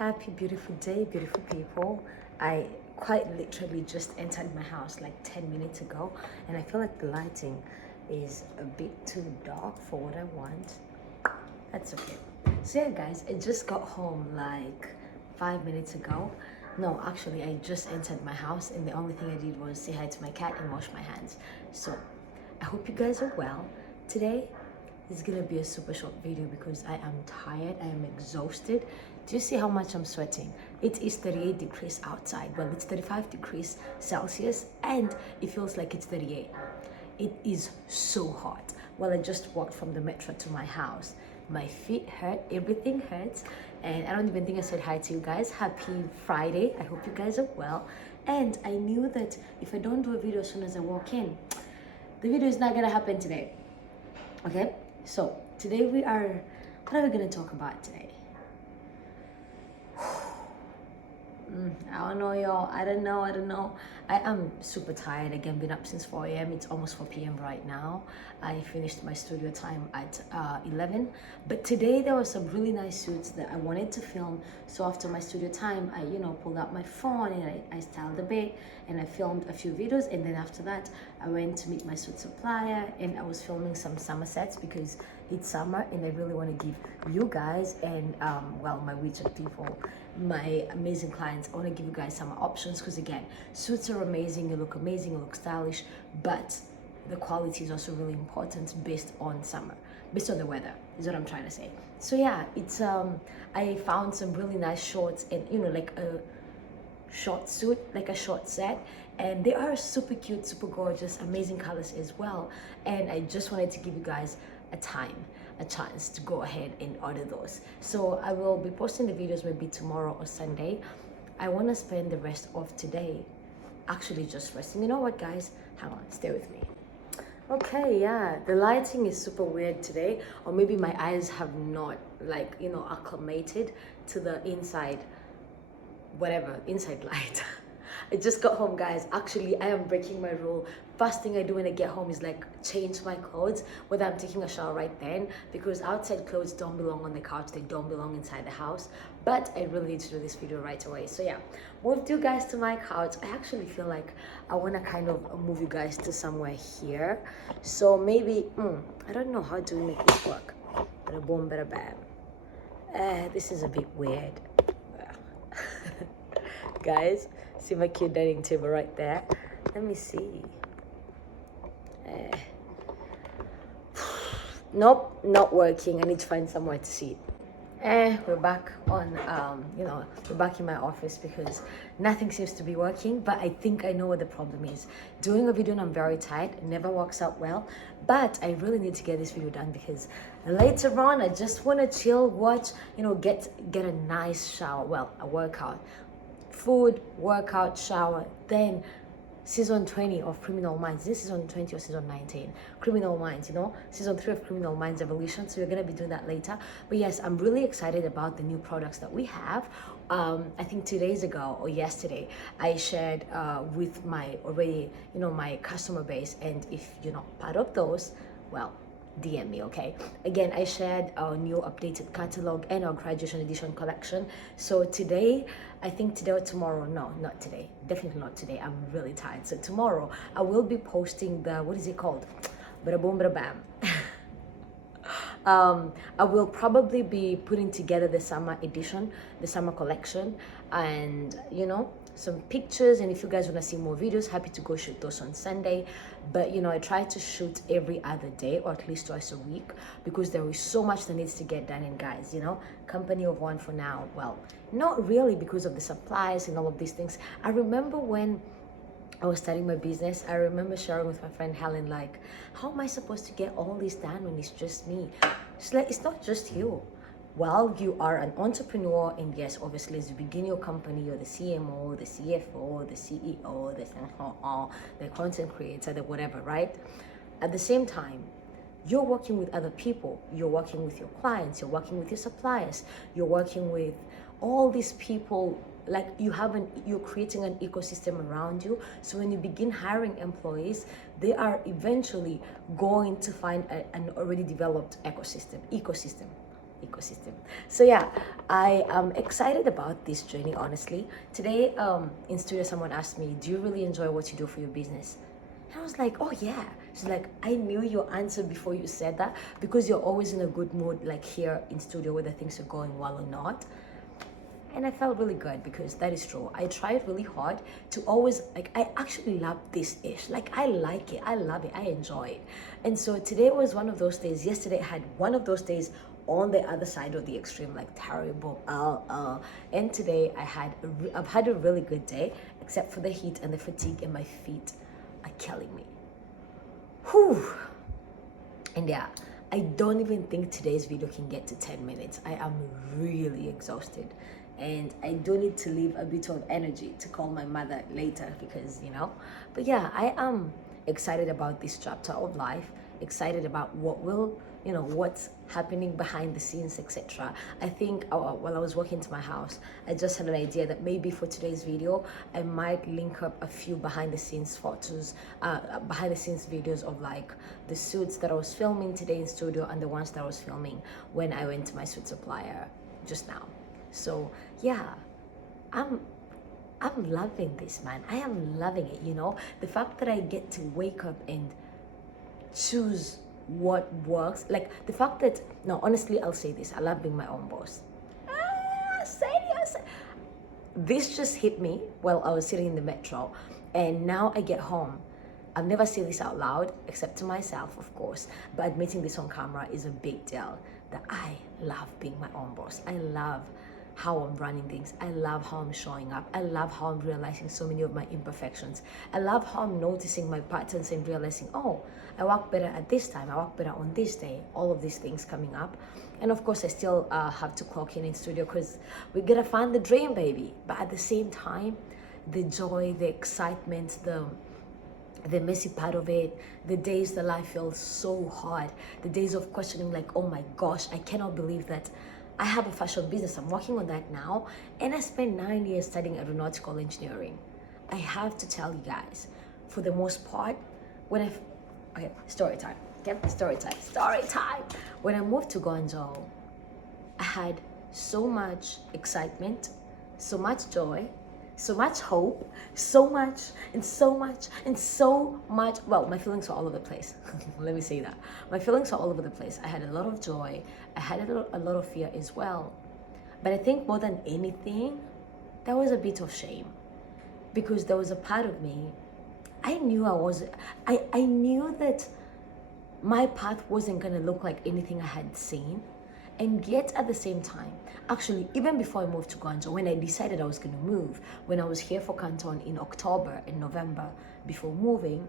Happy, beautiful day, beautiful people. I quite literally just entered my house like 10 minutes ago, and I feel like the lighting is a bit too dark for what I want. That's okay. So yeah, guys, I just got home like 5 minutes ago. No, actually, I just entered my house, and the only thing I did was say hi to my cat and wash my hands. So I hope you guys are well. Today is gonna be a super short video because I am tired, I am exhausted. Do you see how much I'm sweating? It is 38 degrees outside. Well, it's 35 degrees Celsius and it feels like it's 38. It is so hot. Well, I just walked from the metro to my house. My feet hurt, everything hurts, and I don't even think I said hi to you guys. Happy Friday. I hope you guys are well. And I knew that if I don't do a video as soon as I walk in, the video is not gonna happen today. Okay? So today what are we gonna talk about today? I don't know, y'all. I don't know. I am super tired. Again, been up since 4 a.m. It's almost 4 p.m. right now. I finished my studio time at 11. But today there were some really nice shoots that I wanted to film. So after my studio time, I pulled out my phone and I styled a bit and I filmed a few videos. And then after that, I went to meet my suit supplier and I was filming some summer sets because it's summer and I really want to give you guys and my WeChat people, my amazing clients, I want to give you guys some options because again, suits are amazing, you look amazing, you look stylish, but the quality is also really important based on summer, based on the weather is what I'm trying to say. So yeah, it's I found some really nice shorts and like a short suit, like a short set, and they are super cute, super gorgeous, amazing colors as well. And I just wanted to give you guys a chance to go ahead and order those. So I will be posting the videos maybe tomorrow or Sunday. I want to spend the rest of today actually just resting. You know what, guys? Hang on, stay with me. Okay, yeah, the lighting is super weird today, or maybe my eyes have not acclimated to the inside light. I just got home, guys. Actually, I am breaking my rule. First thing I do when I get home is like change my clothes, whether I'm taking a shower right then, because outside clothes don't belong on the couch, they don't belong inside the house. But I really need to do this video right away. So yeah, moved you guys to my couch. I actually feel like I want to kind of move you guys to somewhere here. So maybe, I don't know, how do we make this work? Bada boom, bada bam. This is a bit weird. Guys, see my cute dining table right there? Let me see. Nope, not working. I need to find somewhere to sit. We're back on, we're back in my office because nothing seems to be working, but I think I know what the problem is. Doing a video and I'm very tired, it never works out well, but I really need to get this video done because later on, I just want to chill, watch, get a nice shower, well, a workout. Food, workout, shower, then season 20 of Criminal Minds. This is season 20 or season 19? Criminal Minds, season 3 of Criminal Minds Evolution. So we're going to be doing that later. But yes, I'm really excited about the new products that we have. I think 2 days ago or yesterday, I shared with my already, my customer base. And if you're not part of those, well, DM me, okay? Again, I shared our new updated catalog and our graduation edition collection. So today, I think today or tomorrow, no, not today, definitely not today, I'm really tired. So tomorrow, I will be posting the, what is it called? Bada boom, bada bam. I will probably be putting together the summer edition, the summer collection, and some pictures. And if you guys want to see more videos, happy to go shoot those on Sunday. But I try to shoot every other day or at least twice a week because there is so much that needs to get done. And guys, company of one for now. Well, not really because of the supplies and all of these things. I remember when I was starting my business, I remember sharing with my friend Helen, like, how am I supposed to get all this done when it's just me? She's like, it's not just you. Well, you are an entrepreneur, and yes, obviously, as you begin your company, you're the CMO, the CFO, the CEO, the content creator, the whatever, right? At the same time, you're working with other people, you're working with your clients, you're working with your suppliers, you're working with all these people. Like you're creating an ecosystem around you. So when you begin hiring employees, they are eventually going to find an already developed ecosystem. ecosystem. So yeah, I am excited about this journey, honestly. Today in studio, someone asked me, do you really enjoy what you do for your business? And I was like, oh yeah. She's like, I knew your answer before you said that, because you're always in a good mood, like here in studio, whether things are going well or not. And I felt really good, because that is true. I tried really hard to always, like, I actually love this ish. Like, I like it, I love it, I enjoy it. And so today was one of those days. Yesterday I had one of those days on the other side of the extreme, like terrible. And today I've had a really good day, except for the heat and the fatigue, and my feet are killing me. Whew. And yeah, I don't even think today's video can get to 10 minutes. I am really exhausted, and I do need to leave a bit of energy to call my mother later, because, you know. But yeah, I am excited about this chapter of life, excited about what will, you know, what's happening behind the scenes, etc. I think while I was walking to my house, I just had an idea that maybe for today's video, I might link up a few behind the scenes photos, behind the scenes videos of like the suits that I was filming today in studio, and the ones that I was filming when I went to my suit supplier just now. So yeah, I'm loving this, man. I am loving it, you know. The fact that I get to wake up and choose what works, like the fact that, no, honestly, I'll say this, I love being my own boss. Serious. This just hit me while I was sitting in the metro, and now I get home. I've never said this out loud, except to myself, of course, but admitting this on camera is a big deal, that I love being my own boss. I love how I'm running things. I love how I'm showing up. I love how I'm realizing so many of my imperfections. I love how I'm noticing my patterns and realizing, oh, I work better at this time, I work better on this day, all of these things coming up. And of course, I still have to clock in studio, because we gotta find the dream, baby. But at the same time, the joy, the excitement, the messy part of it, the days that life feels so hard, the days of questioning, like, oh my gosh, I cannot believe that I have a fashion business. I'm working on that now, and I spent 9 years studying aeronautical engineering. I have to tell you guys, for the most part, okay, story time. When I moved to Guangzhou, I had so much excitement, so much joy, so much hope, so much, well, my feelings were all over the place. Let me say that. My feelings were all over the place. I had a lot of joy. I had a lot of fear as well. But I think more than anything, there was a bit of shame, because there was a part of me, I knew that my path wasn't gonna look like anything I had seen. And yet at the same time, actually, even before I moved to Guangzhou, when I decided I was gonna move, when I was here for Canton in October and November before moving,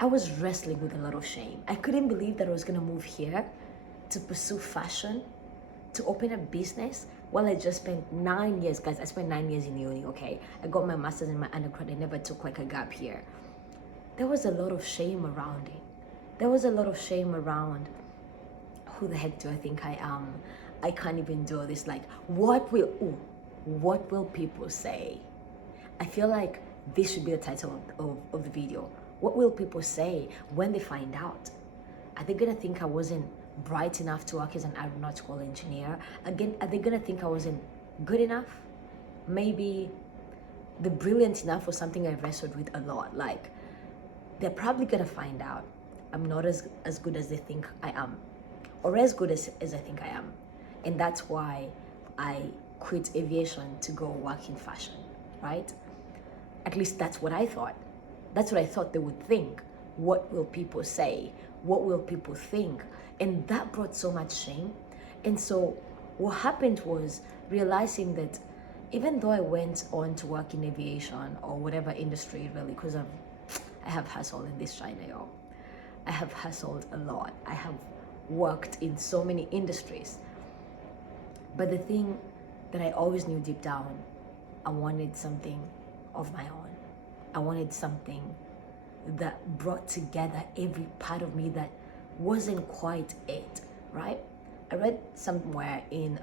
I was wrestling with a lot of shame. I couldn't believe that I was gonna move here to pursue fashion, to open a business. Well, I just spent 9 years, guys. I spent 9 years in uni, okay? I got my master's in my undergrad. I never took like a gap year. There was a lot of shame around it. There was a lot of shame around, who the heck do I think I am? I can't even do this. Like, what will people say? I feel like this should be the title of the video. What will people say when they find out? Are they gonna think I wasn't bright enough to work as an aeronautical engineer? Again, are they gonna think I wasn't good enough? Maybe the brilliant enough was something I wrestled with a lot. Like, they're probably gonna find out I'm not as good as they think I am, or as good as I think I am. And that's why I quit aviation to go work in fashion, right? At least that's what I thought. That's what I thought they would think. What will people say? What will people think? And that brought so much shame. And so what happened was realizing that even though I went on to work in aviation or whatever industry, really, because I have hustled in this China, y'all. I have hustled a lot. I have worked in so many industries. But the thing that I always knew deep down, I wanted something of my own. I wanted something that brought together every part of me that wasn't quite it, right? I read somewhere in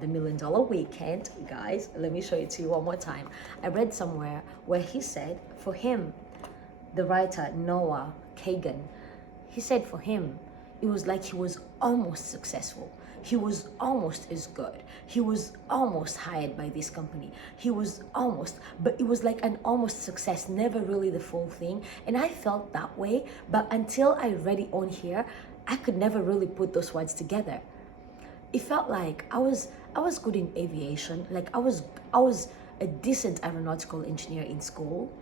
the $1 Million Weekend, guys, let me show it to you one more time. I read somewhere where he said, for him, the writer Noah Kagan, he said for him, it was like he was almost successful, he was almost as good. He was almost hired by this company. He was almost, but it was like an almost success, never really the full thing. And I felt that way, but until I read it on here, I could never really put those words together. It felt like I was good in aviation. Like I was a decent aeronautical engineer in school,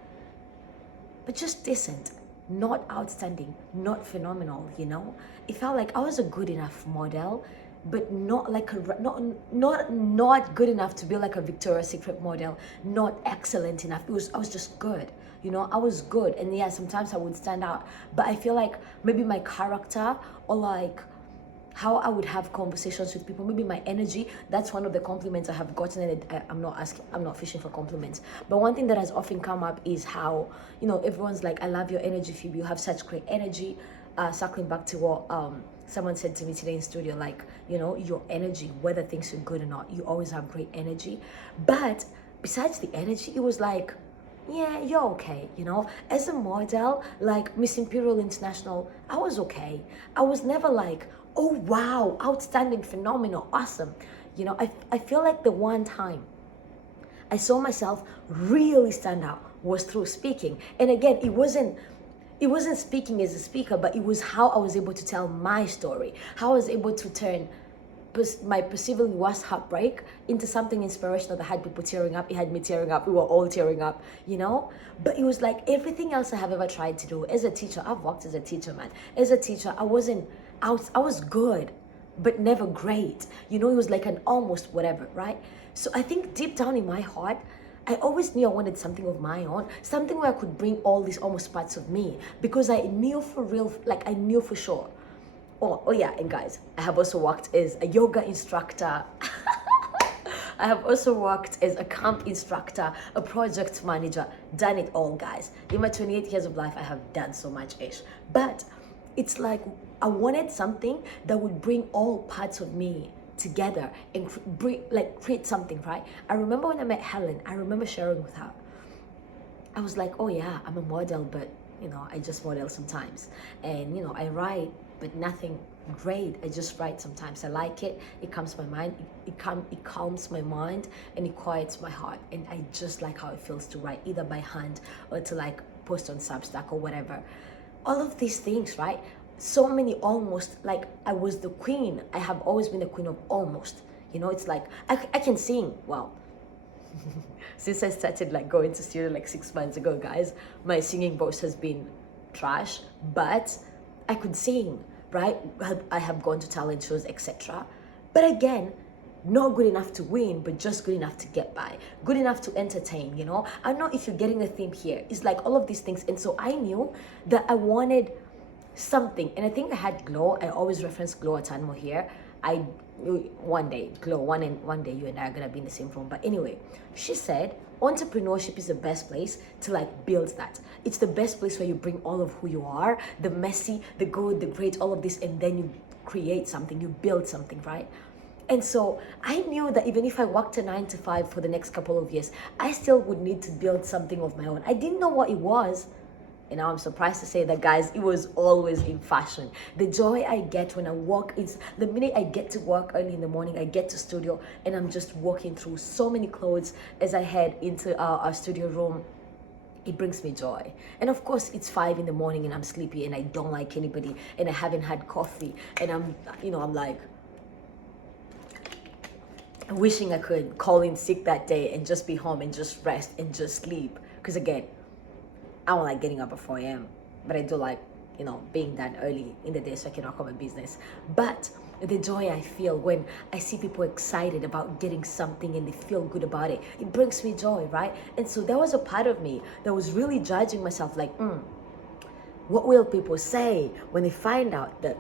but just decent, not outstanding, not phenomenal, you know? It felt like I was a good enough model, but not like not good enough to be like a Victoria's Secret model, not excellent enough. I was just good. You know, I was good, and yeah, sometimes I would stand out, but I feel like maybe my character, or like how I would have conversations with people, maybe my energy. That's one of the compliments I have gotten, and I'm not fishing for compliments. But one thing that has often come up is how, you know, everyone's like, I love your energy, Phoebe, you have such great energy. Circling back to what someone said to me today in studio, like, you know, your energy, whether things are good or not, you always have great energy. But besides the energy, it was like, yeah, you're okay, you know. As a model, like Miss Imperial International, I was okay. I was never like, oh wow, outstanding, phenomenal, awesome. You know, I feel like the one time I saw myself really stand out was through speaking. And again, it wasn't speaking as a speaker, but it was how I was able to tell my story, how I was able to turn my perceivably worst heartbreak into something inspirational that had people tearing up. It had me tearing up. We were all tearing up, you know? But it was like everything else I have ever tried to do. As a teacher, I've worked as a teacher, man. As a teacher, I was good, but never great. You know, it was like an almost whatever, right? So I think deep down in my heart, I always knew I wanted something of my own, something where I could bring all these almost parts of me, because I knew for real, like I knew for sure. Oh yeah, and guys, I have also worked as a yoga instructor. I have also worked as a camp instructor, a project manager, done it all, guys. In my 28 years of life, I have done so much-ish. But it's like I wanted something that would bring all parts of me together and create something, right? I remember when I met Helen, I remember sharing with her. I was like, oh yeah, I'm a model, but you know, I just model sometimes. And you know, I write, but nothing great. I just write sometimes. I like it. It calms my mind. It calms my mind, and it quiets my heart. And I just like how it feels to write, either by hand or to like post on Substack or whatever. All of these things, right? So many almost, like I was the queen. I have always been the queen of almost. You know, it's like I can sing. Well, since I started like going to studio like 6 months ago, guys, my singing voice has been trash, but I could sing, right? I have gone to talent shows, etc. But again, not good enough to win, but just good enough to get by, good enough to entertain, you know? I don't know if you're getting the theme here. It's like all of these things. And so I knew that I wanted something. And I think I had Glow. I always reference Glow Atanmo here. One day you and I are gonna be in the same room. But anyway, she said entrepreneurship is the best place to like build that. It's the best place where you bring all of who you are, the messy, the good, the great, all of this, and then you create something, you build something, right? And so I knew that even if I worked a 9 to 5 for the next couple of years, I still would need to build something of my own. I didn't know what it was. And now I'm surprised to say that, guys, it was always in fashion. The joy I get when I walk is the minute I get to work early in the morning, I get to studio and I'm just walking through so many clothes as I head into our studio room. It brings me joy. And of course, it's 5 in the morning and I'm sleepy and I don't like anybody and I haven't had coffee and I'm like wishing I could call in sick that day and just be home and just rest and just sleep. Because again, I don't like getting up at 4 a.m. but I do like, you know, being done early in the day so I can work on my business. But the joy I feel when I see people excited about getting something and they feel good about it, it brings me joy, right? And so there was a part of me that was really judging myself like, what will people say when they find out that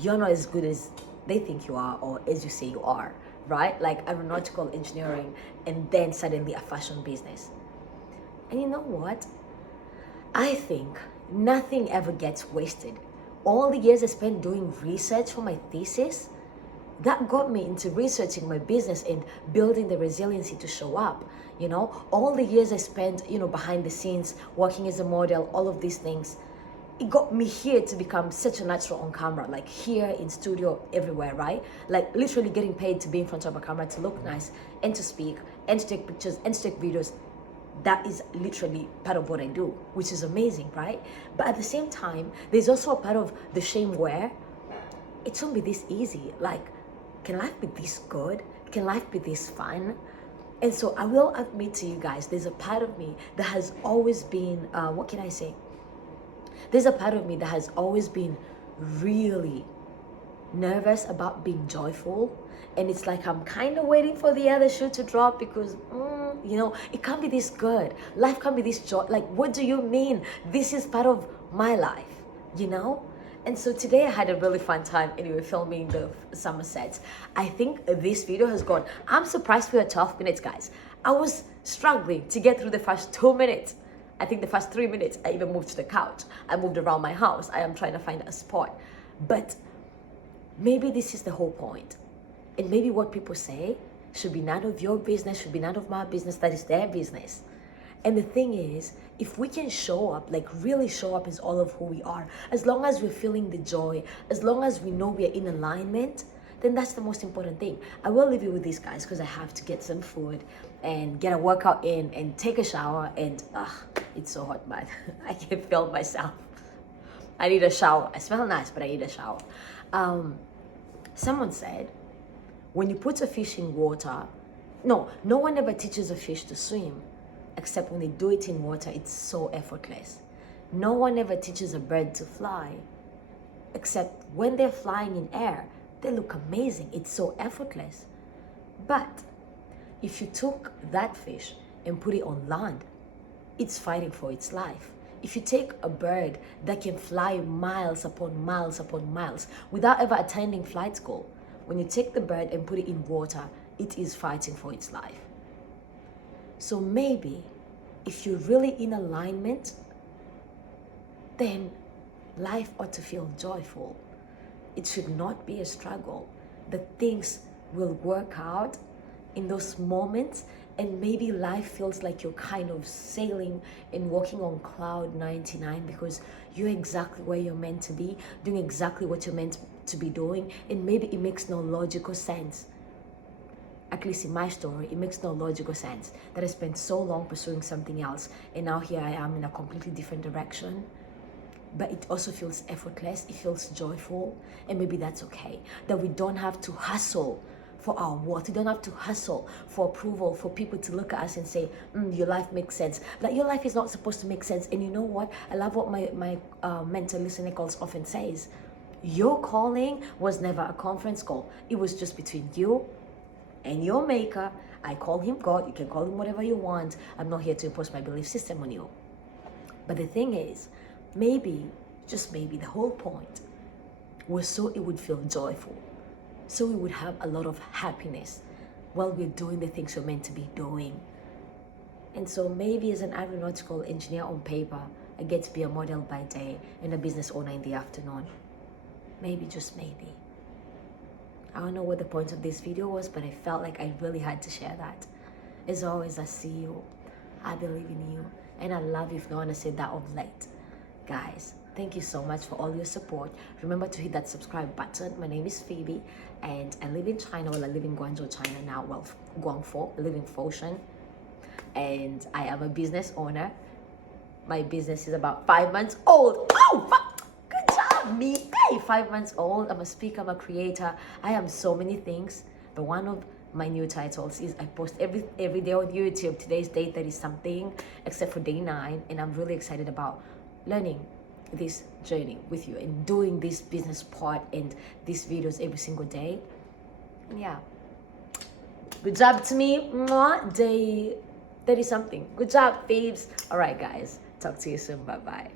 you're not as good as they think you are or as you say you are, right? Like aeronautical engineering and then suddenly a fashion business. And you know what? I think nothing ever gets wasted. All the years I spent doing research for my thesis, that got me into researching my business and building the resiliency to show up. You know, all the years I spent, you know, behind the scenes, working as a model, all of these things, it got me here to become such a natural on camera, like here in studio, everywhere, right? Like literally getting paid to be in front of a camera, to look nice and to speak and to take pictures and to take videos. That is literally part of what I do, which is amazing, right? But at the same time, there's also a part of the shame where it shouldn't be this easy. Like, can life be this good? Can life be this fun? And so I will admit to you guys, there's a part of me that has always been, what can I say? There's a part of me that has always been really nervous about being joyful. And it's like I'm kind of waiting for the other shoe to drop because, you know, it can't be this good. Life can't be this joy. Like, what do you mean? This is part of my life, you know? And so today I had a really fun time anyway filming the summer sets. I think this video has gone, I'm surprised we are 12 minutes, guys. I was struggling to get through the first 2 minutes. I think the first 3 minutes, I even moved to the couch. I moved around my house. I am trying to find a spot. But maybe this is the whole point. And maybe what people say should be none of your business, should be none of my business, that is their business. And the thing is, if we can show up, like really show up as all of who we are, as long as we're feeling the joy, as long as we know we're in alignment, then that's the most important thing. I will leave you with these guys because I have to get some food and get a workout in and take a shower. And it's so hot, man. I can't feel myself. I need a shower. I smell nice, but I need a shower. Someone said, when you put a fish in water, no one ever teaches a fish to swim, except when they do it in water, it's so effortless. No one ever teaches a bird to fly, except when they're flying in air, they look amazing. It's so effortless. But if you took that fish and put it on land, it's fighting for its life. If you take a bird that can fly miles upon miles upon miles without ever attending flight school, when you take the bird and put it in water, it is fighting for its life. So maybe if you're really in alignment, then life ought to feel joyful. It should not be a struggle. The things will work out in those moments, and maybe life feels like you're kind of sailing and walking on cloud 99 because you're exactly where you're meant to be, doing exactly what you're meant to be doing, and maybe it makes no logical sense. At least in my story, it makes no logical sense that I spent so long pursuing something else, and now here I am in a completely different direction. But it also feels effortless, it feels joyful, and maybe that's okay. That we don't have to hustle for our worth. We don't have to hustle for approval, for people to look at us and say, your life makes sense. Like, your life is not supposed to make sense. And you know what? I love what my mentor, Lisa Nichols, often says. Your calling was never a conference call. It was just between you and your maker. I call him God. You can call him whatever you want. I'm not here to impose my belief system on you. But the thing is, maybe, just maybe, the whole point was so it would feel joyful. So we would have a lot of happiness while we're doing the things we're meant to be doing. And so maybe as an aeronautical engineer on paper, I get to be a model by day and a business owner in the afternoon. Maybe, just maybe. I don't know what the point of this video was, but I felt like I really had to share that. As always, I see you, I believe in you, and I love you if no one has said that of late. Guys, thank you so much for all your support. Remember to hit that subscribe button. My name is Phoebe, and I live in China. Well, I live in Guangzhou, China now. Well, Guangzhou, I live in Foshan, and I am a business owner. My business is about 5 months old. Oh, good job, me. Hey, 5 months old. I'm a speaker, I'm a creator. I am so many things, but one of my new titles is I post every day on YouTube. Today's day 30 something, except for day 9, and I'm really excited about learning this journey with you and doing this business part and these videos every single day. Yeah, good job to me. Mwah. Day 30 something. Good job, babes. All right, guys, talk to you soon. Bye bye.